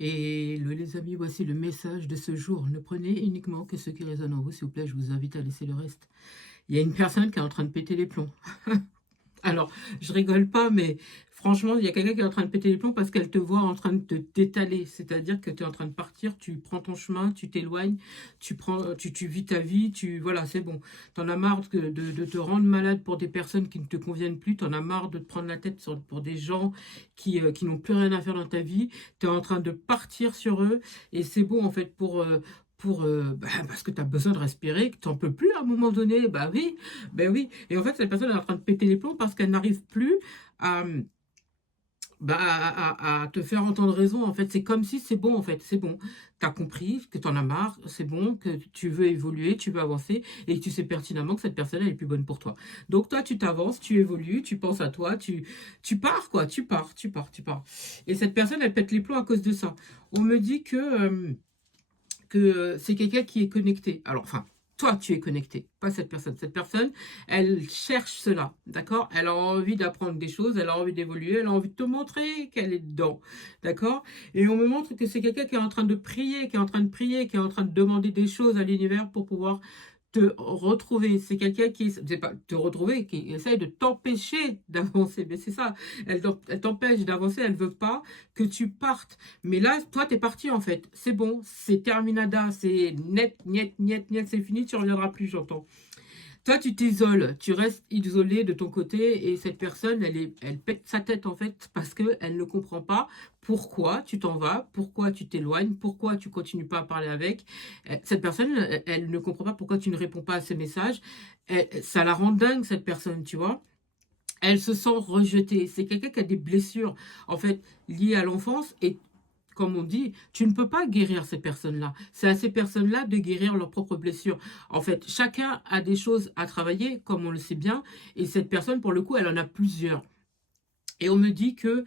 Et les amis, voici le message de ce jour. Ne prenez uniquement que ce qui résonne en vous, s'il vous plaît. Je vous invite à laisser le reste. Il y a une personne qui est en train de péter les plombs. Alors, je rigole pas, mais franchement, il y a quelqu'un qui est en train de péter les plombs parce qu'elle te voit en train de te détaler. C'est-à-dire que tu es en train de partir, tu prends ton chemin, tu t'éloignes, tu vis ta vie, voilà, c'est bon. T'en as marre de te rendre malade pour des personnes qui ne te conviennent plus. T'en as marre de te prendre la tête pour des gens qui n'ont plus rien à faire dans ta vie. Tu es en train de partir sur eux et c'est bon, en fait, parce que tu as besoin de respirer, que tu n'en peux plus à un moment donné. Bah oui, ben oui. Et en fait, cette personne est en train de péter les plombs parce qu'elle n'arrive plus à, à te faire entendre raison. En fait, c'est comme si c'est bon, en fait, c'est bon. Tu as compris que tu en as marre, c'est bon, que tu veux évoluer, tu veux avancer et que tu sais pertinemment que cette personne, elle est plus bonne pour toi. Donc toi, tu t'avances, tu évolues, tu penses à toi, tu pars, quoi, tu pars. Et cette personne, elle pète les plombs à cause de ça. On me dit que c'est quelqu'un qui est connecté. Alors, enfin, toi, tu es connecté, pas cette personne. Cette personne, elle cherche cela, d'accord? Elle a envie d'apprendre des choses, elle a envie d'évoluer, elle a envie de te montrer qu'elle est dedans, d'accord? Et on me montre que c'est quelqu'un qui est en train de prier, qui est en train de prier, qui est en train de demander des choses à l'univers pour pouvoir te retrouver. C'est quelqu'un qui, c'est pas te retrouver, qui essaye de t'empêcher d'avancer. Mais c'est ça, elle t'empêche d'avancer, elle veut pas que tu partes. Mais là, toi, t'es parti en fait. C'est bon, c'est terminada, c'est net, net, net, net, c'est fini, tu reviendras plus, j'entends. Toi, tu t'isoles, tu restes isolé de ton côté et cette personne, elle pète sa tête en fait parce qu'elle ne comprend pas pourquoi tu t'en vas, pourquoi tu t'éloignes, pourquoi tu continues pas à parler avec. Cette personne, elle ne comprend pas pourquoi tu ne réponds pas à ses messages. Ça la rend dingue cette personne, tu vois. Elle se sent rejetée. C'est quelqu'un qui a des blessures en fait liées à l'enfance et comme on dit, tu ne peux pas guérir ces personnes-là. C'est à ces personnes-là de guérir leurs propres blessures. En fait, chacun a des choses à travailler, comme on le sait bien, et cette personne, pour le coup, elle en a plusieurs. Et on me dit que,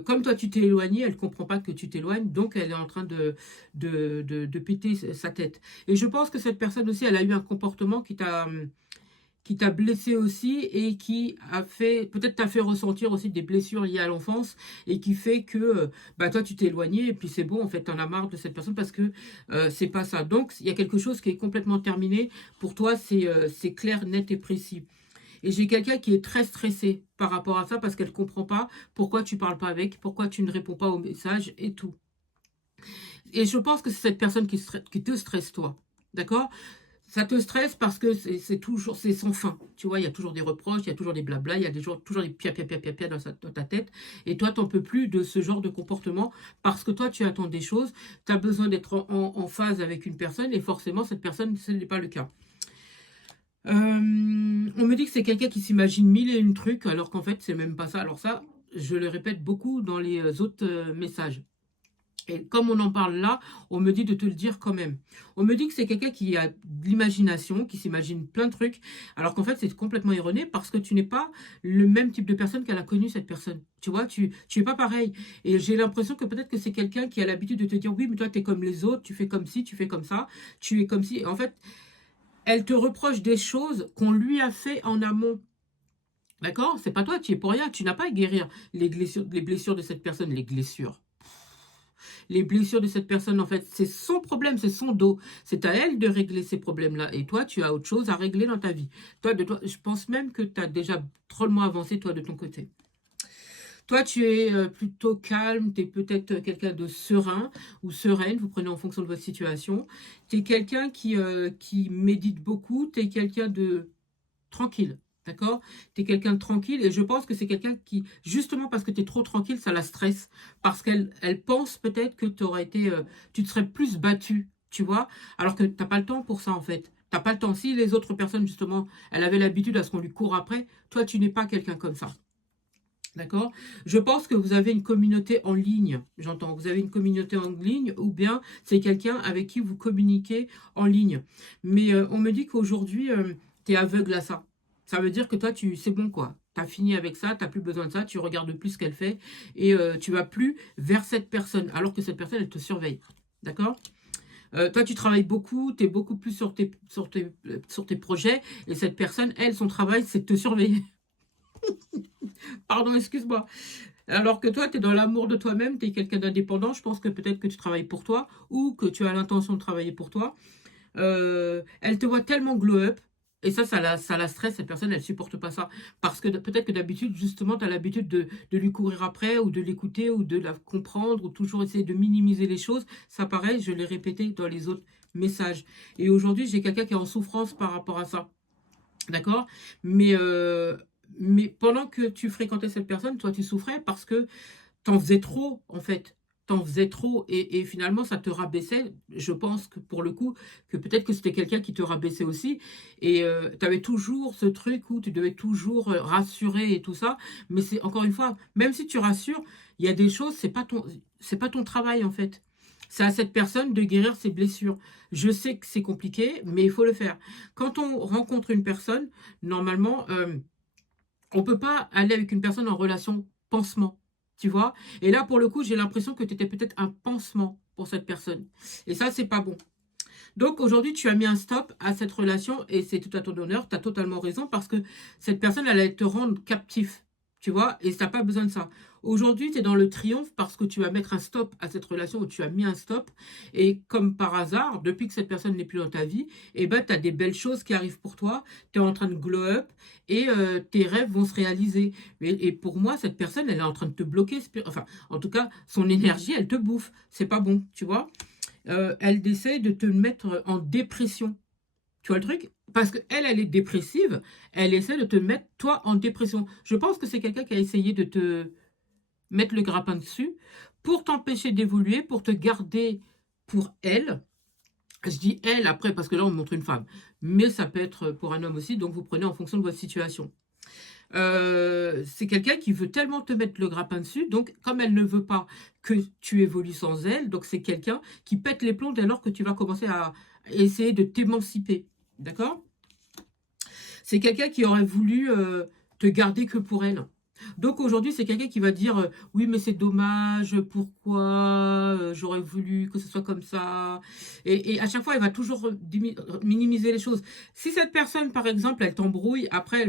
comme toi tu t'es éloigné, elle ne comprend pas que tu t'éloignes, donc elle est en train de péter sa tête. Et je pense que cette personne aussi, elle a eu un comportement qui t'a blessé aussi et qui a fait, peut-être t'a fait ressentir aussi des blessures liées à l'enfance et qui fait que bah toi tu t'es éloigné et puis c'est bon en fait t'en as marre de cette personne parce que c'est pas ça. Donc il y a quelque chose qui est complètement terminé. Pour toi c'est clair, net et précis. Et j'ai quelqu'un qui est très stressé par rapport à ça parce qu'elle comprend pas pourquoi tu parles pas avec, pourquoi tu ne réponds pas aux messages et tout. Et je pense que c'est cette personne qui te stresse toi. D'accord? Ça te stresse parce que c'est toujours, c'est sans fin. Tu vois, il y a toujours des reproches, il y a toujours des blabla, il y a toujours des pia pia pia pia pia dans ta tête. Et toi, t'en peux plus de ce genre de comportement parce que toi, tu attends des choses, tu as besoin d'être en phase avec une personne et forcément, cette personne, ce n'est pas le cas. On me dit que c'est quelqu'un qui s'imagine mille et une trucs alors qu'en fait, c'est même pas ça. Alors ça, je le répète beaucoup dans les autres messages. Et comme on en parle là, on me dit de te le dire quand même. On me dit que c'est quelqu'un qui a de l'imagination, qui s'imagine plein de trucs, alors qu'en fait c'est complètement erroné parce que tu n'es pas le même type de personne qu'elle a connu cette personne. Tu vois, tu es pas pareil. Et j'ai l'impression que peut-être que c'est quelqu'un qui a l'habitude de te dire oui, mais toi tu es comme les autres, tu fais comme ci, tu fais comme ça, tu es comme si. En fait, elle te reproche des choses qu'on lui a fait en amont. D'accord? C'est pas toi, tu es pour rien, tu n'as pas à guérir les blessures de cette personne, les blessures. Les blessures de cette personne, en fait, c'est son problème, c'est son dos. C'est à elle de régler ces problèmes-là. Et toi, tu as autre chose à régler dans ta vie. Toi, je pense même que tu as déjà drôlement avancé, toi, de ton côté. Toi, tu es plutôt calme, tu es peut-être quelqu'un de serein ou sereine, vous prenez en fonction de votre situation. Tu es quelqu'un qui médite beaucoup, tu es quelqu'un de tranquille. D'accord? Tu es quelqu'un de tranquille et je pense que c'est quelqu'un qui, justement parce que tu es trop tranquille, ça la stresse. Parce qu'elle pense peut-être que tu te serais plus battu, tu vois? Alors que tu n'as pas le temps pour ça en fait. T'as pas le temps. Si les autres personnes, justement, elles avaient l'habitude à ce qu'on lui court après, toi, tu n'es pas quelqu'un comme ça. D'accord? Je pense que vous avez une communauté en ligne. J'entends. Vous avez une communauté en ligne ou bien c'est quelqu'un avec qui vous communiquez en ligne. Mais on me dit qu'aujourd'hui, tu es aveugle à ça. Ça veut dire que toi, c'est bon quoi. Tu as fini avec ça, tu n'as plus besoin de ça, tu regardes plus ce qu'elle fait et tu vas plus vers cette personne alors que cette personne, elle te surveille. D'accord? Toi, tu travailles beaucoup, tu es beaucoup plus sur tes projets et cette personne, elle, son travail, c'est de te surveiller. Pardon, excuse-moi. Alors que toi, tu es dans l'amour de toi-même, tu es quelqu'un d'indépendant. Je pense que peut-être que tu travailles pour toi ou que tu as l'intention de travailler pour toi. Elle te voit tellement glow up. Et ça la stresse, cette personne, elle supporte pas ça. Parce que peut-être que d'habitude, justement, tu as l'habitude de lui courir après, ou de l'écouter, ou de la comprendre, ou toujours essayer de minimiser les choses. Ça, pareil, je l'ai répété dans les autres messages. Et aujourd'hui, j'ai quelqu'un qui est en souffrance par rapport à ça. D'accord? Mais, mais pendant que tu fréquentais cette personne, toi, tu souffrais parce que t'en faisais trop, en fait. T'en faisais trop et finalement, ça te rabaissait. Je pense que pour le coup, que peut-être que c'était quelqu'un qui te rabaissait aussi. Et tu avais toujours ce truc où tu devais toujours rassurer et tout ça. Mais c'est encore une fois, même si tu rassures, il y a des choses, c'est pas ton travail, en fait. C'est à cette personne de guérir ses blessures. Je sais que c'est compliqué, mais il faut le faire. Quand on rencontre une personne, normalement, on peut pas aller avec une personne en relation pansement, tu vois. Et là, pour le coup, j'ai l'impression que tu étais peut-être un pansement pour cette personne. Et ça, c'est pas bon. Donc aujourd'hui, tu as mis un stop à cette relation et c'est tout à ton honneur, tu as totalement raison parce que cette personne, elle allait te rendre captif, tu vois, et tu n'as pas besoin de ça. Aujourd'hui, tu es dans le triomphe parce que tu vas mettre un stop à cette relation où tu as mis un stop et comme par hasard, depuis que cette personne n'est plus dans ta vie, eh ben, tu as des belles choses qui arrivent pour toi, tu es en train de glow up et tes rêves vont se réaliser. Et pour moi, cette personne, elle est en train de te bloquer, enfin, en tout cas, son énergie, elle te bouffe. C'est pas bon, tu vois. Elle essaie de te mettre en dépression. Tu vois le truc? Parce qu'elle, elle est dépressive, elle essaie de te mettre, toi, en dépression. Je pense que c'est quelqu'un qui a essayé de te mettre le grappin dessus pour t'empêcher d'évoluer, pour te garder pour elle. Je dis elle après parce que là, on montre une femme. Mais ça peut être pour un homme aussi, donc vous prenez en fonction de votre situation. C'est quelqu'un qui veut tellement te mettre le grappin dessus, donc comme elle ne veut pas que tu évolues sans elle, donc c'est quelqu'un qui pète les plombs dès lors que tu vas commencer à essayer de t'émanciper. D'accord? C'est quelqu'un qui aurait voulu te garder que pour elle. Donc aujourd'hui, c'est quelqu'un qui va dire oui, mais c'est dommage, pourquoi j'aurais voulu que ce soit comme ça. Et à chaque fois, elle va toujours minimiser les choses. Si cette personne, par exemple, elle t'embrouille, après,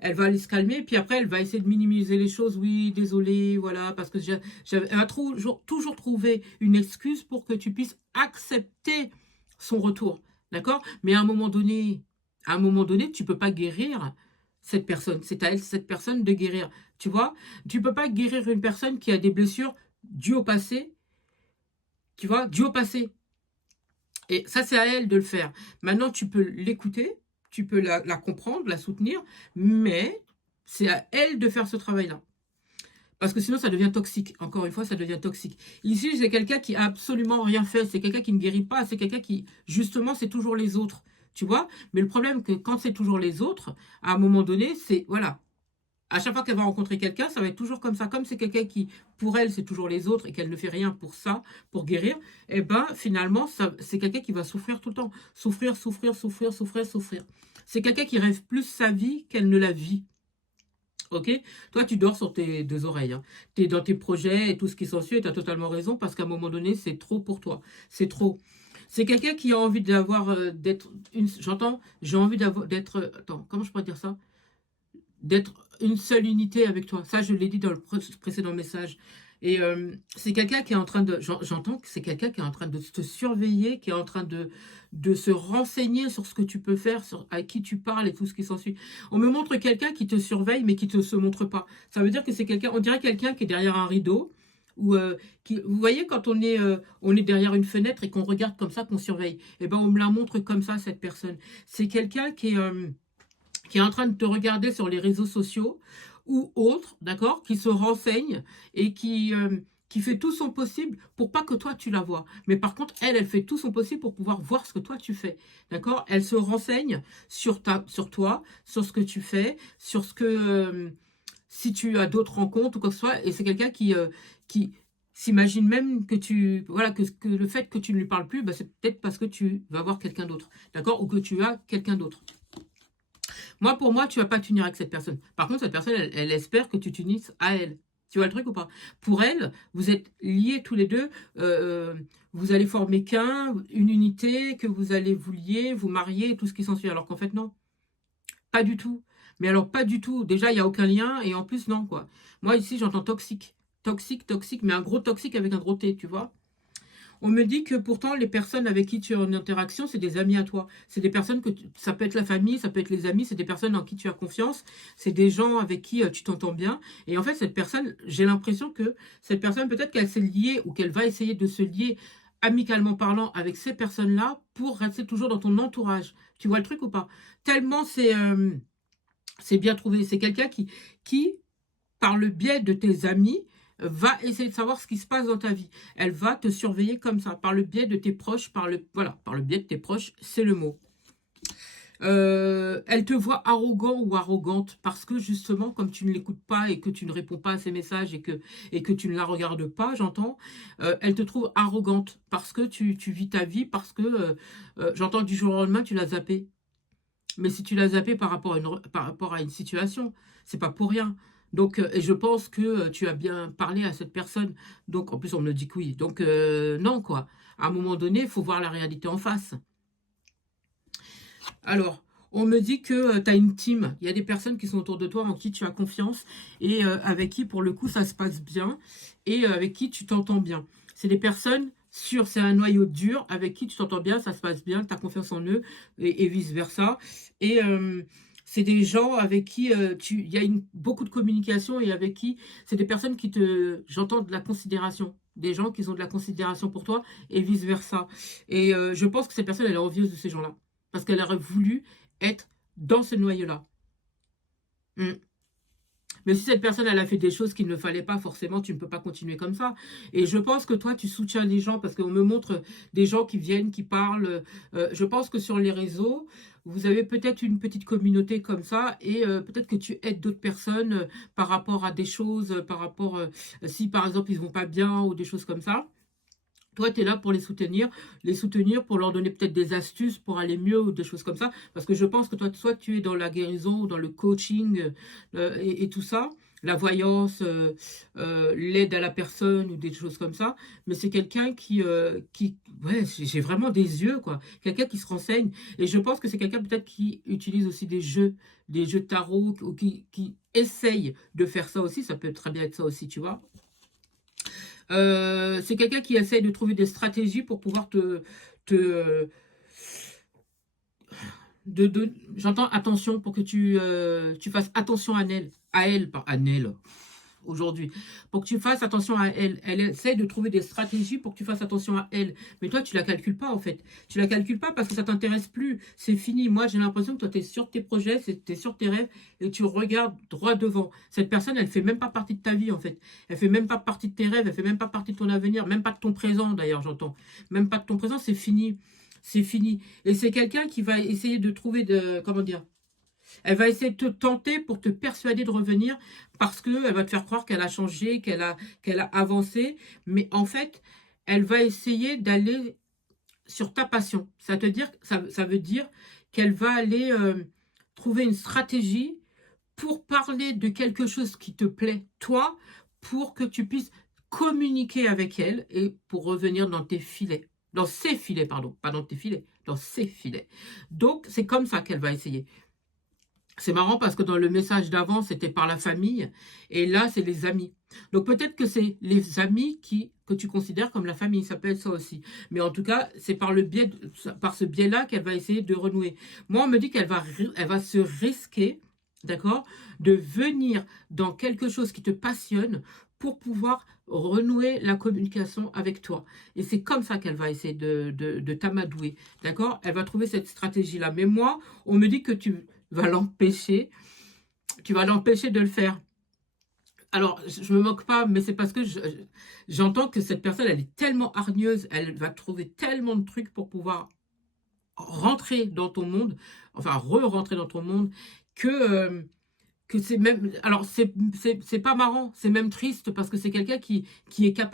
elle va aller se calmer, puis après, elle va essayer de minimiser les choses. Oui, désolé, voilà, parce que elle va toujours trouver une excuse pour que tu puisses accepter son retour. D'accord? Mais à un moment donné, tu peux pas guérir cette personne. C'est à elle, cette personne, de guérir. Tu vois, tu peux pas guérir une personne qui a des blessures dues au passé, tu vois, dues au passé. Et ça, c'est à elle de le faire. Maintenant, tu peux l'écouter, tu peux la comprendre, la soutenir, mais c'est à elle de faire ce travail-là. Parce que sinon, ça devient toxique. Encore une fois, ça devient toxique. Ici, c'est quelqu'un qui a absolument rien fait. C'est quelqu'un qui ne guérit pas. C'est quelqu'un qui, justement, c'est toujours les autres. Tu vois? Mais le problème, que quand c'est toujours les autres, à un moment donné, c'est, voilà, à chaque fois qu'elle va rencontrer quelqu'un, ça va être toujours comme ça. Comme c'est quelqu'un qui, pour elle, c'est toujours les autres et qu'elle ne fait rien pour ça, pour guérir, eh ben, finalement, c'est quelqu'un qui va souffrir tout le temps. Souffrir, souffrir, souffrir, souffrir, souffrir. C'est quelqu'un qui rêve plus sa vie qu'elle ne la vit. Ok? Toi, tu dors sur tes deux oreilles. Hein. Tu es dans tes projets et tout ce qui s'ensuit et tu as totalement raison parce qu'à un moment donné, c'est trop pour toi. C'est trop. C'est quelqu'un qui a envie d'avoir, j'entends, j'ai envie d'être, attends, comment je pourrais dire ça? D'être une seule unité avec toi. Ça, je l'ai dit dans le précédent message. Et c'est quelqu'un qui est en train de... J'entends que c'est quelqu'un qui est en train de te surveiller, qui est en train de se renseigner sur ce que tu peux faire, sur à qui tu parles et tout ce qui s'ensuit. On me montre quelqu'un qui te surveille, mais qui ne te se montre pas. Ça veut dire que c'est quelqu'un... On dirait quelqu'un qui est derrière un rideau. Ou vous voyez, quand on est derrière une fenêtre et qu'on regarde comme ça, qu'on surveille. Eh ben, on me la montre comme ça, cette personne. C'est quelqu'un qui est en train de te regarder sur les réseaux sociaux ou autres, d'accord, qui se renseigne et qui fait tout son possible pour pas que toi tu la vois. Mais par contre, elle fait tout son possible pour pouvoir voir ce que toi tu fais, d'accord? Elle se renseigne sur toi, sur ce que tu fais, sur ce que si tu as d'autres rencontres ou quoi que ce soit. Et c'est quelqu'un qui s'imagine même que voilà, que le fait que tu ne lui parles plus, bah, c'est peut-être parce que tu vas voir quelqu'un d'autre, d'accord, ou que tu as quelqu'un d'autre. Moi, pour moi, tu vas pas t'unir avec cette personne. Par contre, cette personne, elle espère que tu t'unisses à elle. Tu vois le truc ou pas? Pour elle, vous êtes liés tous les deux. Vous allez former une unité, que vous allez vous lier, vous marier, tout ce qui s'ensuit. Alors qu'en fait, non. Pas du tout. Mais alors, pas du tout. Déjà, il n'y a aucun lien. Et en plus, non, quoi. Moi, ici, j'entends toxique. Toxique, toxique, mais un gros toxique avec un gros T, tu vois. On me dit que pourtant, les personnes avec qui tu es en interaction, c'est des amis à toi. C'est des personnes ça peut être la famille, ça peut être les amis, c'est des personnes en qui tu as confiance, c'est des gens avec qui tu t'entends bien. Et en fait, cette personne, j'ai l'impression que cette personne, peut-être qu'elle s'est liée ou qu'elle va essayer de se lier amicalement parlant avec ces personnes-là pour rester toujours dans ton entourage. Tu vois le truc ou pas? Tellement c'est bien trouvé. C'est quelqu'un qui par le biais de tes amis, va essayer de savoir ce qui se passe dans ta vie. Elle va te surveiller comme ça, par le biais de tes proches, voilà, par le biais de tes proches, c'est le mot. Elle te voit arrogant ou arrogante parce que justement, comme tu ne l'écoutes pas et que tu ne réponds pas à ses messages et que tu ne la regardes pas, j'entends, elle te trouve arrogante parce que tu vis ta vie, parce que, j'entends du jour au lendemain, tu l'as zappé. Mais si tu l'as zappé par rapport à une situation, c'est pas pour rien. Donc, et je pense que tu as bien parlé à cette personne. Donc, en plus, on me dit que oui. Donc, non, quoi. À un moment donné, il faut voir la réalité en face. Alors, on me dit que tu as une team. Il y a des personnes qui sont autour de toi en qui tu as confiance et avec qui, pour le coup, ça se passe bien et avec qui tu t'entends bien. C'est des personnes sûres, c'est un noyau dur avec qui tu t'entends bien, ça se passe bien, tu as confiance en eux et vice-versa. Et c'est des gens avec qui il y a beaucoup de communication et avec qui c'est des personnes j'entends de la considération. Des gens qui ont de la considération pour toi et vice-versa. Et je pense que cette personne, elle est envieuse de ces gens-là. Parce qu'elle aurait voulu être dans ce noyau-là. Mm. Mais si cette personne, elle a fait des choses qu'il ne fallait pas, forcément, tu ne peux pas continuer comme ça. Et je pense que toi, tu soutiens les gens parce qu'on me montre des gens qui viennent, qui parlent. Je pense que sur les réseaux, vous avez peut-être une petite communauté comme ça et peut-être que tu aides d'autres personnes par rapport à des choses, par rapport, si par exemple, ils vont pas bien ou des choses comme ça. Toi, tu es là pour les soutenir pour leur donner peut-être des astuces pour aller mieux ou des choses comme ça. Parce que je pense que toi, soit tu es dans la guérison ou dans le coaching et tout ça, la voyance, l'aide à la personne ou des choses comme ça. Mais c'est quelqu'un ouais, j'ai vraiment des yeux, quoi. Quelqu'un qui se renseigne. Et je pense que c'est quelqu'un peut-être qui utilise aussi des jeux tarot ou qui essaye de faire ça aussi. Ça peut très bien être ça aussi, tu vois. C'est quelqu'un qui essaye de trouver des stratégies pour pouvoir te j'entends attention pour que tu fasses attention à elle, pas à elle, aujourd'hui, pour que tu fasses attention à elle. Elle essaie de trouver des stratégies pour que tu fasses attention à elle. Mais toi, tu la calcules pas, en fait. Tu la calcules pas parce que ça t'intéresse plus. C'est fini. Moi, j'ai l'impression que toi, tu es sur tes projets, tu es sur tes rêves et tu regardes droit devant. Cette personne, elle fait même pas partie de ta vie, en fait. Elle fait même pas partie de tes rêves, elle fait même pas partie de ton avenir, même pas de ton présent, d'ailleurs, j'entends. Même pas de ton présent, c'est fini. C'est fini. Et c'est quelqu'un qui va essayer de trouver comment dire, elle va essayer de te tenter pour te persuader de revenir parce qu'elle va te faire croire qu'elle a changé, qu'elle a avancé. Mais en fait, elle va essayer d'aller sur ta passion. Ça veut dire qu'elle va aller trouver une stratégie pour parler de quelque chose qui te plaît, toi, pour que tu puisses communiquer avec elle et pour revenir dans tes filets. Dans ses filets, pardon. Pas dans tes filets, dans ses filets. Donc, c'est comme ça qu'elle va essayer. C'est marrant parce que dans le message d'avant, c'était par la famille, et là, c'est les amis. Donc peut-être que c'est les amis que tu considères comme la famille, ça peut être ça aussi. Mais en tout cas, c'est par ce biais-là qu'elle va essayer de renouer. Moi, on me dit elle va se risquer, d'accord, de venir dans quelque chose qui te passionne pour pouvoir renouer la communication avec toi. Et c'est comme ça qu'elle va essayer de t'amadouer, d'accord? Elle va trouver cette stratégie-là. Mais moi, on me dit que vas l'empêcher, tu vas l'empêcher de le faire. Alors, je me moque pas, mais c'est parce que j'entends que cette personne, elle est tellement hargneuse, elle va trouver tellement de trucs pour pouvoir rentrer dans ton monde, enfin re-rentrer dans ton monde, que c'est même, alors c'est pas marrant, c'est même triste parce que c'est quelqu'un qui est capable